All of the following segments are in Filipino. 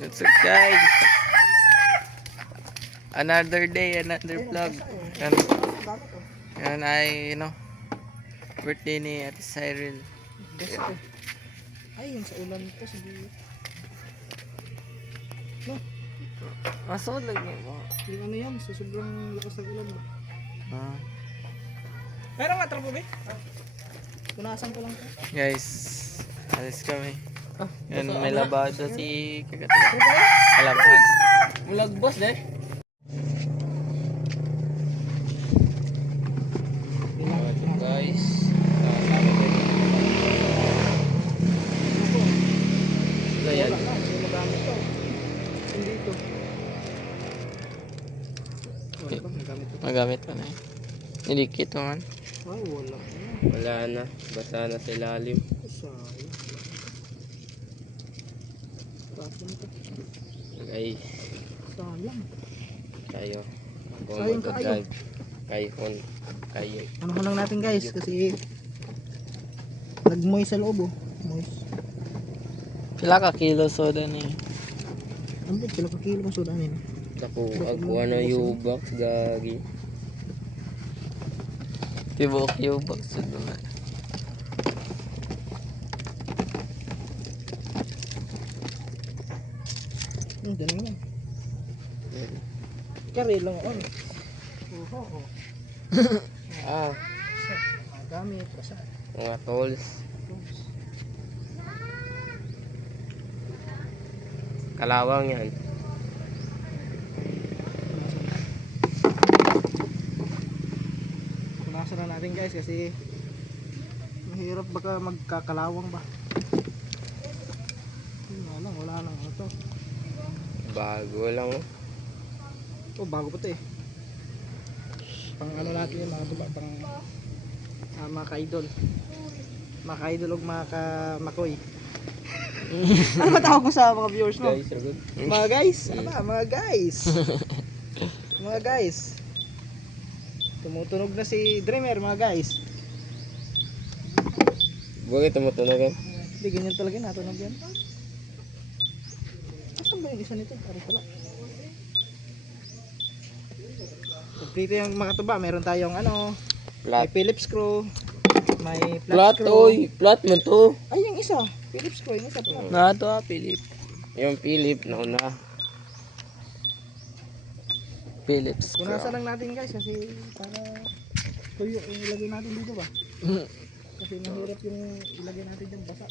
What's up guys? Another day, another vlog. Yan ay, birthday ni Ate Cyril. Ay, yung sa ulan to, sige. No, Masod lagi mo. yung ano yan, sa sobrang lakas ng ulan ba? Ah. Pero nga, trapo ba? Punasan ko lang to. Guys, alis kami. Yan, may labada si Kagati. Kalaban. Vlog boss, eh. Guys. Ayan. Magamit to. Hindi ito. Magamit pa na eh. Nilikit man. Ay, wala. Wala na. Basa na sa ilalim. Sayang. Tapos to. Guys, Sayang. tayo. Sayang kayo. Kayo. Ano lang natin guys, kasi nag-moist sa loob oh. Moist. Pila ka kilo soda ni? Ano ba, ka kilo kung sudanin? Naku, agwa na yung box gagi. Tibok yung box soda na. Ganun yan. Kari lang on. Oo. Ah, Magamit. Basta. mga tools. Kalawang yan. Punasan na natin guys kasi mahirap baka magkakalawang ba. Wala lang ano to. Bago lang. Oh, bago pa to eh. Pang ano natin yung mga tuba, pang mga ka-idol. Mga ka-idol o mga ka-makoy. Ano ba tawag mo sa mga viewers mo? Guys, good. Mga guys? Ano ba? Mga guys. Mga guys. Tumutunog na si Dreamer mga guys. Bakit tumutunog yan? Hindi, ganyan talaga natunog yan. Saan ba yung isa nito? Pari pala. Dito yung mga tuba, meron tayong ano, may Flat. Phillips screw, may Flat, flat screw. oy. Flat mo to. Ay, yung isa, Phillips screw, yung isa pa. Na to Philip. Yung Philip, nauna. Philips. Punasan lang natin guys kasi para tuyo yung ilagay natin dito ba? Kasi mahirap yung ilagay natin dyan basa.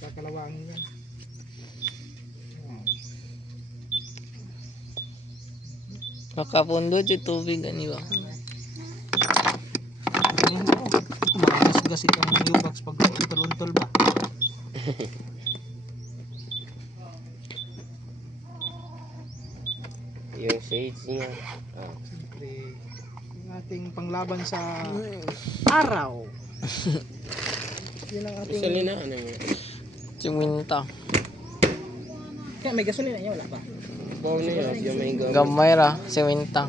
Kakalawangin yan. Makapundot yung tubig, ani ba? Magasgas itong U-box pag untol-untol ba? Yung shades niya. Ah. Siyempre, yung ating panglaban sa araw. Yun ang ating... Gasolina, ano yun? Siminta. Kaya may gasolina niya, wala ba? Bawa na yun, yung may gamay ra, siminta.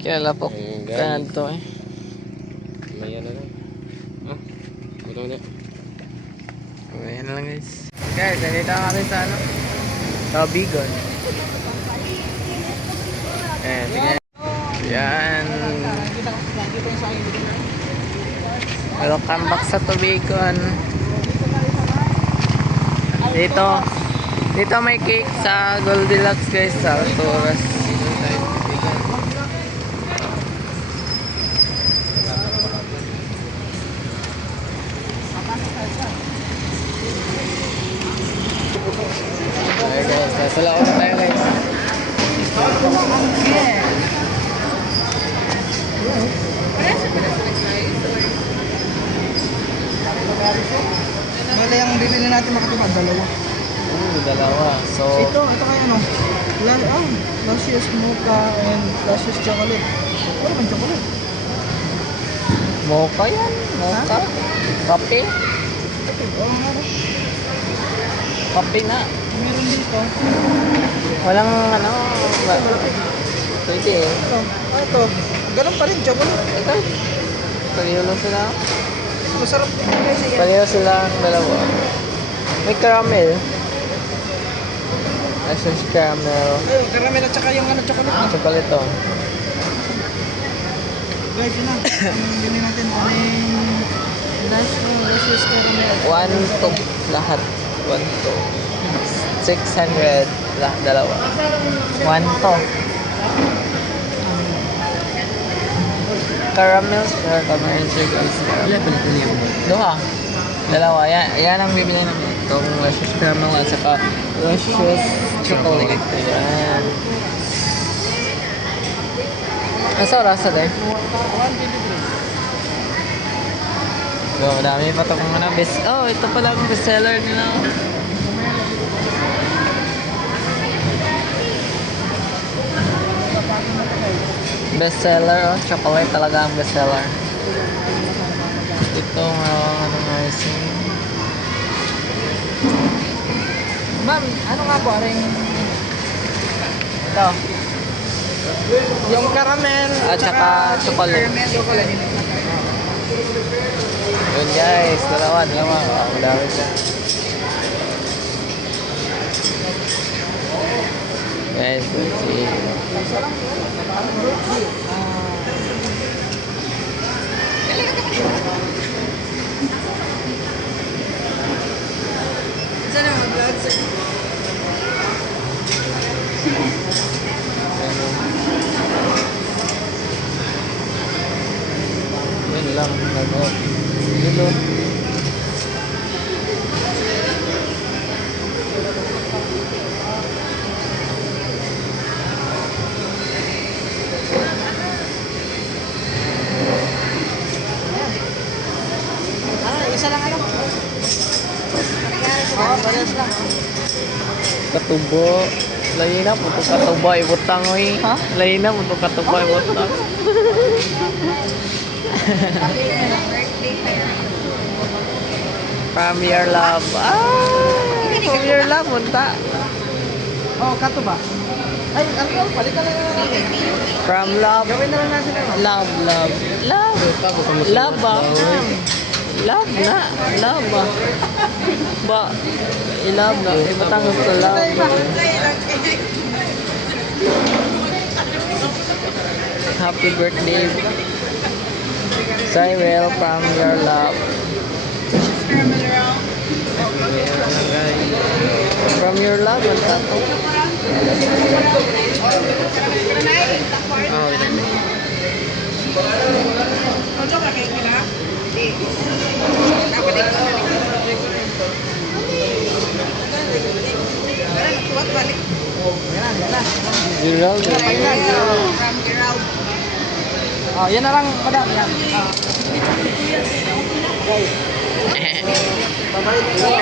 Kilala po. Kaya to eh. May ano lang. Ito na. Ayan lang guys. Guys, nandito kami sa ano? Sa Bigon. Ayan, tingnan. Yan. Welcome back sa Tubigon. Dito may cake sa Goldilocks guys, sa Alturas. Okay guys, nasa laon na tayo guys. Bale, yung bibili natin makatuba, dalawa. Dalawa. So, Ito kaya ano? Luscious mocha and luscious chocolate. Ano man chocolate? mocha yan. Mocha. Kape. Oo nga rin. Kape na. Meron dito. Walang ano. Pwede eh. Ano? Ah, ito. Ganun pa rin, chocolate. Ito. Pareho lang sila. Masarap din guys. Ayan. Pareho sila ang dalawa. May caramel. Essence caramel. Ayun, caramel at saka yung ano, chocolate. Chocolate to. Guys, yun na. Bili natin. Ano yung Luscious caramel. 1 to lahat. 1 to. 600 lah dalawa. 1 to. Caramel sir, caramel sir guys. Duha. Dalawa. Yan ang bibili namin. Itong luscious caramel at saka luscious chocolate. Ayan. Asa rasa din? 123. So, dami pa itong mga best. Oh, ito pala ang bestseller nila. Bestseller, oh. Chocolate talaga ang bestseller. Ito nga, ano nga icing. Ma'am, ano nga po? Aring... Ito. Yung caramel At saka chocolate. Chocolate. Yun guys, dalawa. Ang dami siya. Guys, let's see. Saan naman vlog, sir? Yun lang. Dito. Isa lang ano? Oo, parehas lang. Katubo. Lain na, puto katubo ibutang oy. Ha? Lain na, puto katubo ibutang. From your love. From your love, munta. Oh, kato ba? Ay, ano? Palitan lang natin. From love. Gawin na lang natin ano? Love. Love ba? Love na. Love ba? Ba? I-love na. Ibutang gusto love. Happy birthday. Cyril from your love. From your love, ang tato. Oh, wait a minute. Gerald. Oh, yan na lang, madam. Yan. Babalik ko.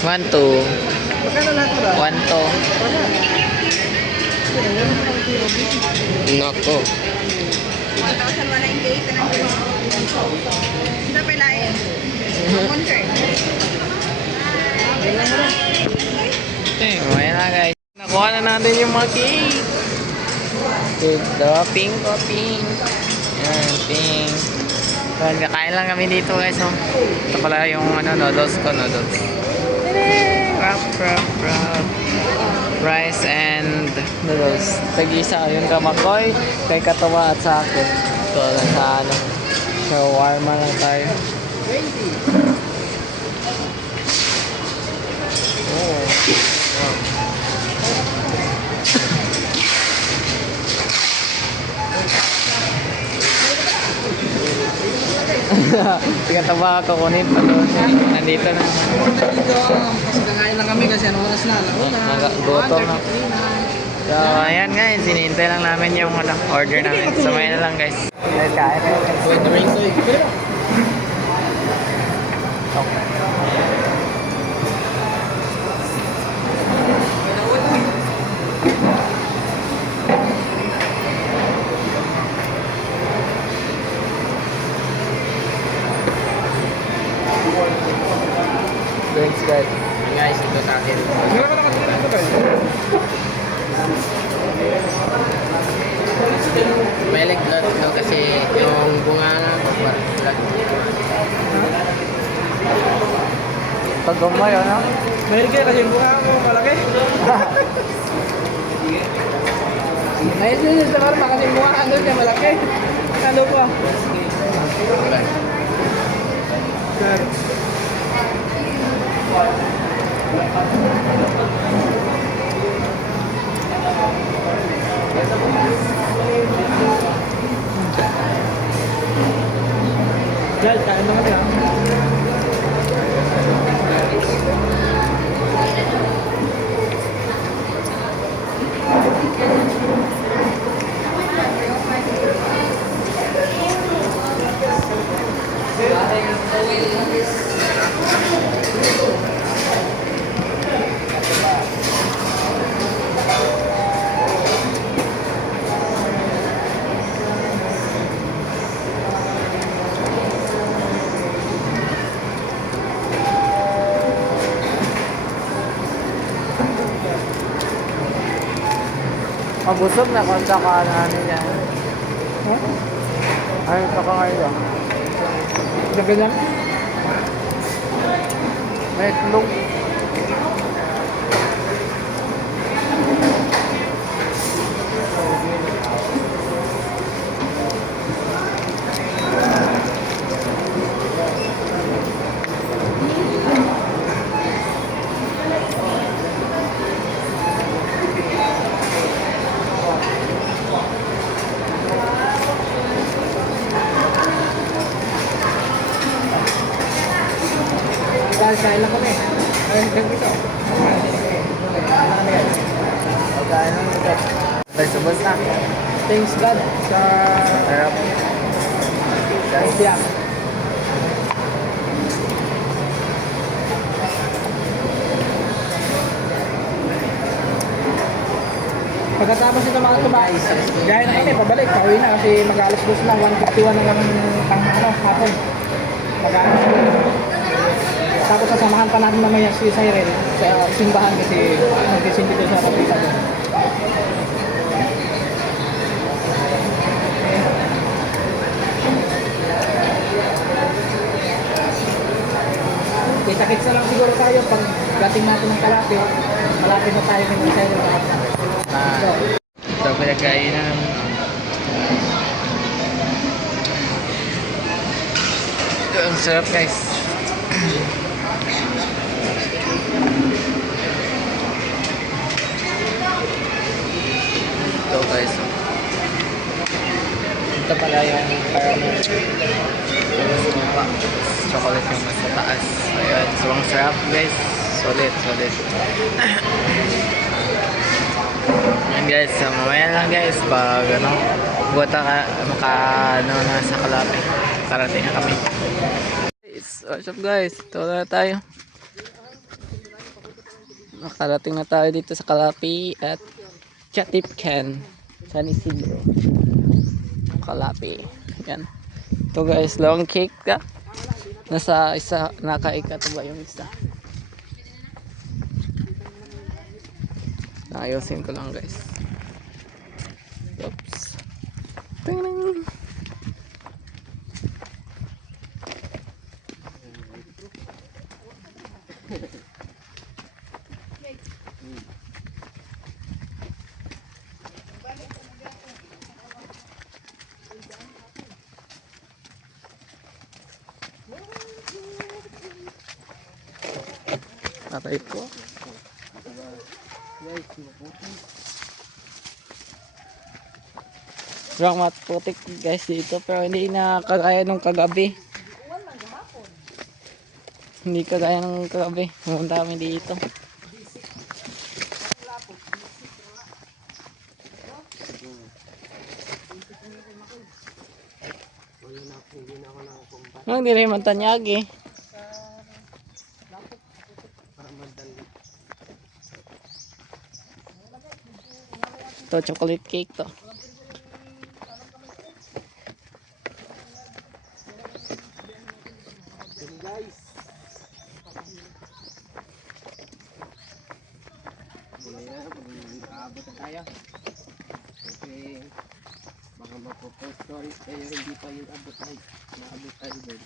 1, 2. Magkano lahat ba? 1, 2. Nako. 1,198 na lang. Hindi pa lain. Wonder. Ngayon na guys. Nakuha na natin yung mga cake. Ito, pink. Yan, pink. Well, kakain lang kami dito guys. Oh. Ito pala yung noodles ko. Wrap. Rice and noodles. Tag-isa yung kamakoy, kay Katawa at sa akin. Ito lang sa shawarma lang tayo. 20. Oh. Tingnan taba ako kunin pa doon. Nandito na. Kasi kakain lang kami kasi anong oras na? Gutom na. So, ayan guys. Hinihintay lang namin yung order namin. Sumay na lang guys. Let's kain. Wait, the ring side. Okay. Thanks guys. guys, ito sa akin. Meron ka nakatingin dito guys. May liglot no, kasi yung bunga nga pagbalat. Pag-gumay, ano? Mahilig kayo kasi yung bunga ko malaki. Mahilig nyo sa karma kasi yung bunga ano niya malaki. Ano po? Sir. Jal, kain na kami ha. Mabusog na kung sa ano niya. Ha? Ay, ito ka ngayon. Gabi lang? May itlog. Dahil kain lang kami. Ay, dito. Pagkain ng ito. Subos na. Thanks God sa Sarap. kaibiyang. Pagkatapos ito mga kumain, gaya na kami, pabalik, pauwi na kasi mag-alas 2 lang, 1:51 na lang pang hapon. Mag-alas 2. Tapos sasamahan pa natin mamaya si Cyril sa simbahan kasi nag-desindi doon sa kapita doon. Kita-kits na lang siguro tayo pag dating natin ng Kalapit. Malapit na tayo kay Cyril. Ito pinagkainan. Ito ang sarap guys. Ito guys. Ito pala yung caramel. Tapos pa. Chocolate yung mas mataas. Ayan. So ang sarap guys. Solid. Ayan guys. So mamaya lang guys. Pag ano. Buwata ka. Ano na sa Kalapi. Karating na kami. What's up guys? Ito na tayo. Nakarating na tayo dito sa Kalapi at Chatipcan, San Isidro, Kalapi. Yan. Ito guys, long cake ka. Nasa isa, nakaika to ba yung isa? Ayusin ko lang guys. Oops. Ting. Aray ko. Sobrang matputik guys dito pero hindi na kagaya nung kagabi. Hindi kagaya nung kagabi. Ang dami dito. Hindi rin mantanyag eh. Ito chocolate cake to. tayo. Kasi baka mapopost stories kayo, hindi pa yung abot ay maabot tayo doon.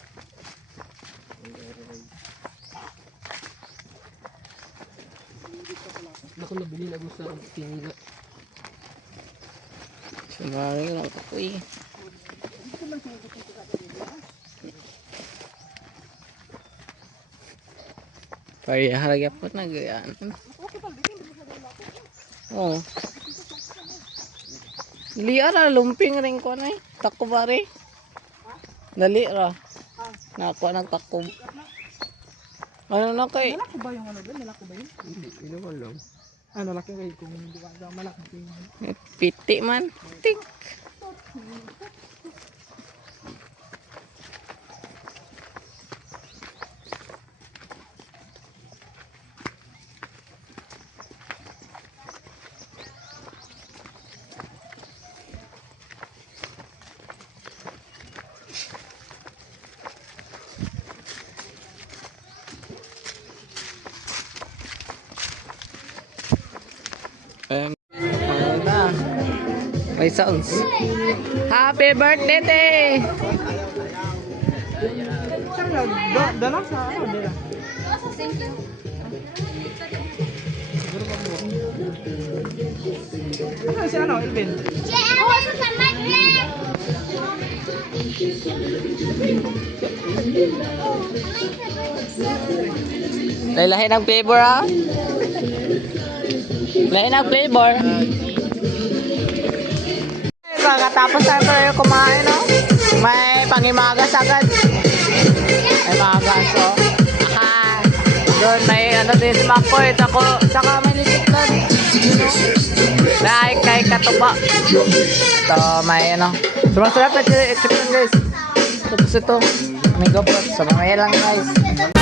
Naku, nabili na gusto ang tingga. Sumari lang ako eh. Paya harga po na gayaan. Oh. Liar lumping ring ko na eh. Tako ba rin? Dali ra. Nakuha ng takob. Ano na kay? Malaki ba yung ano doon? Malaki ba yun? Hindi naman lang. Ano, malaki kayo kung hindi ka malaki. Piti man. Ting. Na. May sounds. Happy birthday, te! Saan na? Dala sa ano? Dala. Ano si ano? Elvin? Lahi ng flavor ah. Lahi ng flavor. Pagkatapos na tayo kumain, no? May pangimagas agad. May magas, oh. Aha. Doon may ano din si Makoy. Tsaka may litiklan. Like kay Katuba. So may ano. Sumasarap na chicken guys. Tapos ito. May gabot. So mamaya lang guys.